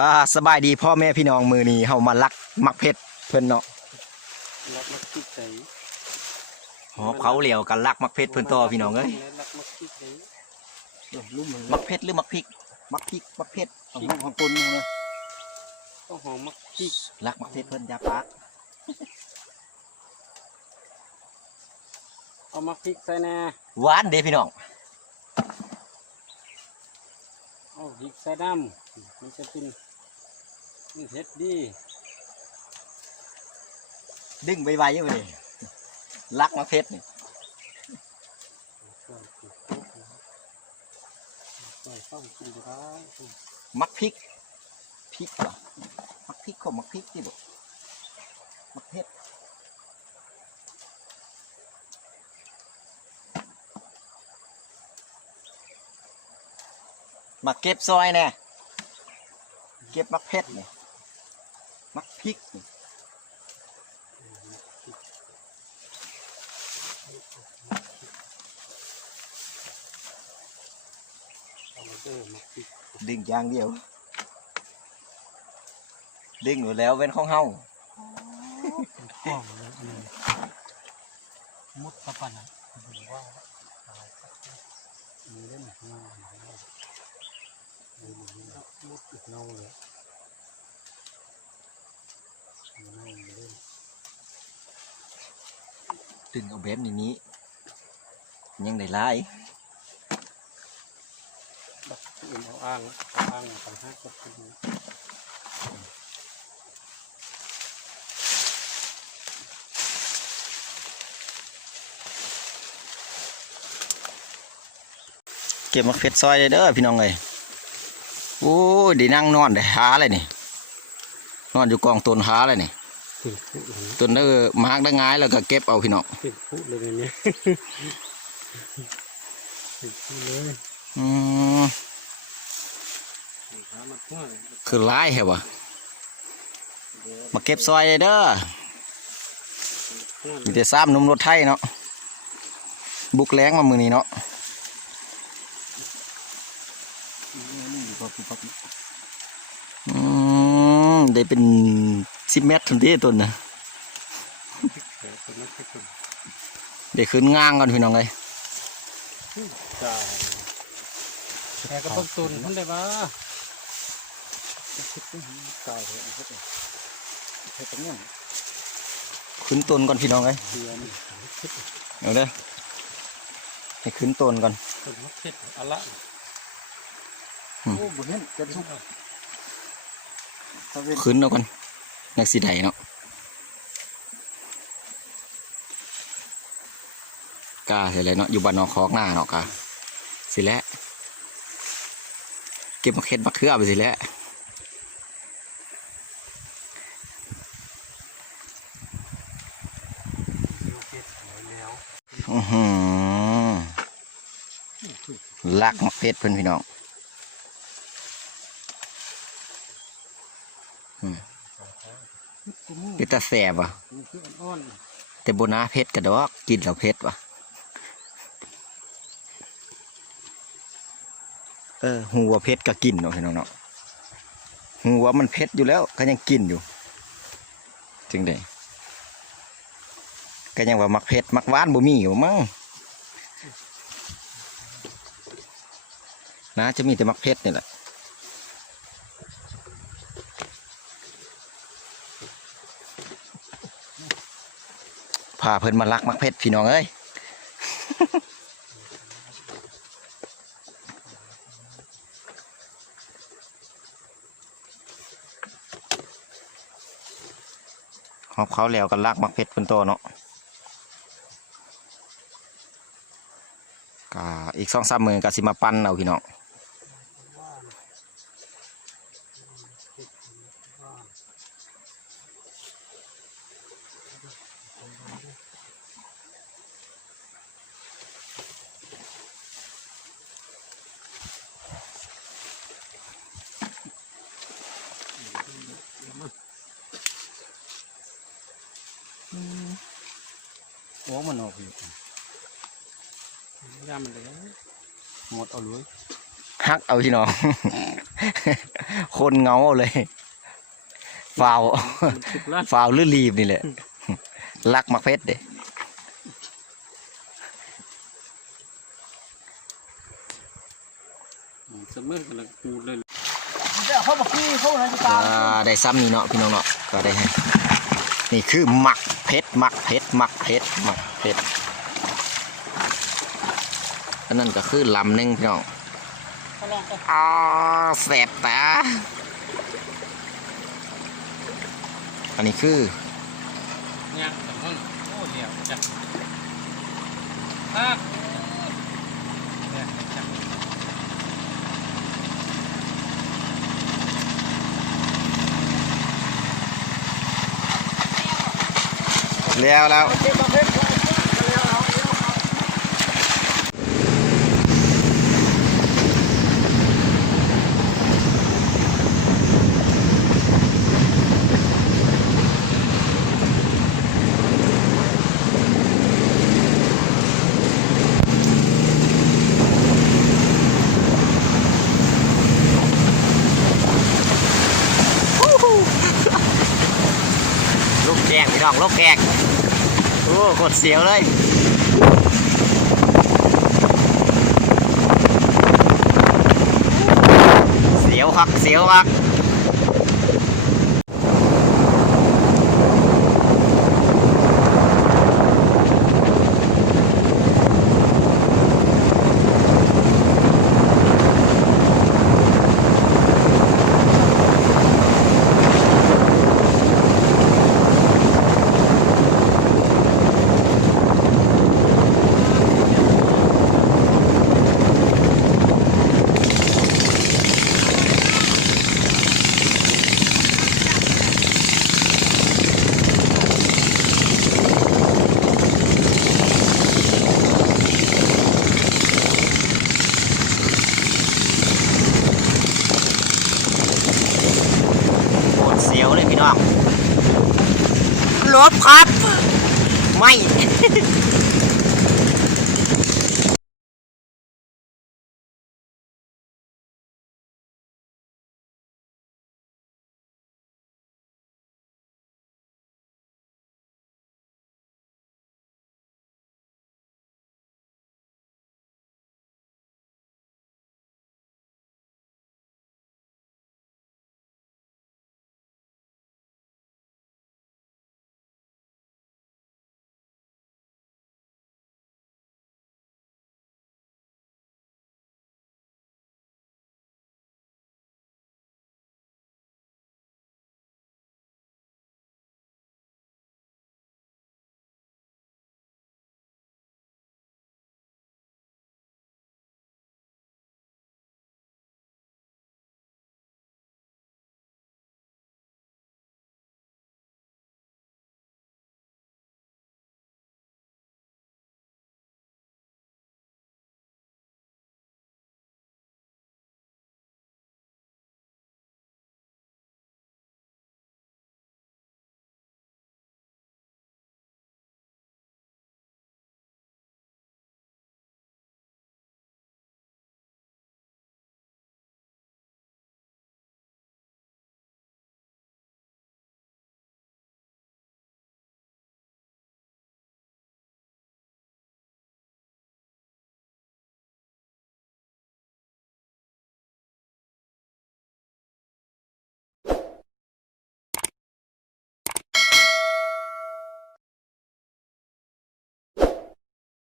อ่าสบายดีพ่อแม่พี่น้องมือนี้เฮามาลักมักเพชรเพิ่นเนาะรักมักคิดใจหอบเขาเหลียวกันลักมักเพชรเพิ่นต่อพี่น้องเอ้ยรักมักคิดใจลุ่มมันมักเพชรหรือมักพริก มักพริกมักเพชรของของคนนึงนะต้องหอมมักคิดลักมักเพชรเพิ่นอยาปากเอามักพริกใส่แน่หวานเด้พี่น้อง เอา พริกใส่น้ำมันจะเป็นมันเผ็ดดีดึงไวๆอยู่นี่ลักมักเพชรนี่มักพริกพริกเหรอมักพริกก็มักพริกที่บ่มักเพชร มาเก็บซอยแน่เก็บมักเพชรนี่มักพริกนี่เอาเด้อมักพริกดึงอย่างเดียว ดึงอยู่แล้วเป็นของเฮากล้องเลยอันนี้มุดเข้าไปนะว่ามีเล่นงามุ ดอีกเงาเลยเงาเล่นดึงเอาแบบนี้นี้ ยังได้หลายบักอื่นเอาอ่างเอาอ่างต่างห โอ้ยได้นั่งนอนได้หาเลยนี่ นอนอยู่กองต้นหาเลยนี่ขึ้นฟุเลยต้นเด้อมาหักได้ง่ายแล้วก็เก็บเอาพี่น้องขึ้นฟุเลยเนี่ยขึ้นฟุเลยอืมหามาทั่วเลยคือหลายแฮะวะมาเก็บซอยเลยเด้อทั่วมีแต่ซ้ำหนุ่มรถไทยเนาะบุกแรงมามือนี้เนาะ นี่อยู่กับปุ๊บปั๊บ อืม ได้เป็นสิบเมตรทันทีต้นนะเสือคนนั้นคือคนได้ขึ้นง่างกันพี่น้องเลยจ่ายแต่ก็ต้องตุนท่านได้ปะตายเลยเฮ็ดเฮ็ดตรงนี้ขึ้นต้นก่อนพี่น้องเลยเดือนเอาเด้อให้ขึ้นต้นก่อนคนมักเช็ดอะละโอ้บุญเห็นจะทุกถ้าเป็น ขึ้นเอาก่อนนักสีไดเนาะกาเสร็จเลยเนาะอยู่บ้านนอกคอกหน้าเนาะกาสิแล้วเก็บมาเค็ดมาเคือเอาไปสิแล้วยูเก็ตหอยแล้วอื้อหือลักมาเพชรเพื่อนพี่น้องอืม เป็นตาแสบอะแต่โบนาเพชรกระดอกกินแล้วเพชรวะเออหัวเพชรก็กินเนาะพี่น้องเนาะหัวมันเพชรอยู่แล้วก็ยังกินอยู่จึงได้ก็ยังว่ามักเพชรมักหวานบ่มีอยู่มั้งนะจะมีแต่มักเพชรนี่แหละ พาเพิ่นมาลักมักเพชรพี่น้องเอ้ยหอบเขาแล้วกันลากมักเพชรเป็นตัวเนาะก็อีกสองสามมือก็สิมาปั้นเอาพี่น้อง โอ้มันออกอยู่ย่ามันเลยหมดเอาเลยฮักเอาพี่น้อง คนเงาเอาเลยฟาวมันสุกแล้วฟาวหรือรีบนี่แหละลักมักเพชรเด้เสมอกันแล้วกูเลยเขาบอกพี่เขาอะไรจะตามอ่าได้ซ้ำนี่เนาะพี่น้องเนาะก็ได้ให้นี่คือหมักเพชรหมัก เพชรหมักเพชรหมักเพชรอันนั้นก็คือลำหนึงพี่น้องเขาลองกันอ๋อแสบตา อันนี้คือเนี่ยสมมติโอ้เดี๋ยวจับอะเนี่ยจับ แล้วแล้วเก็ โอ้กดเสียวเลยเสียวคักเสียวคักโคตรเสียวเลยพี่น้องลบครับ ไม่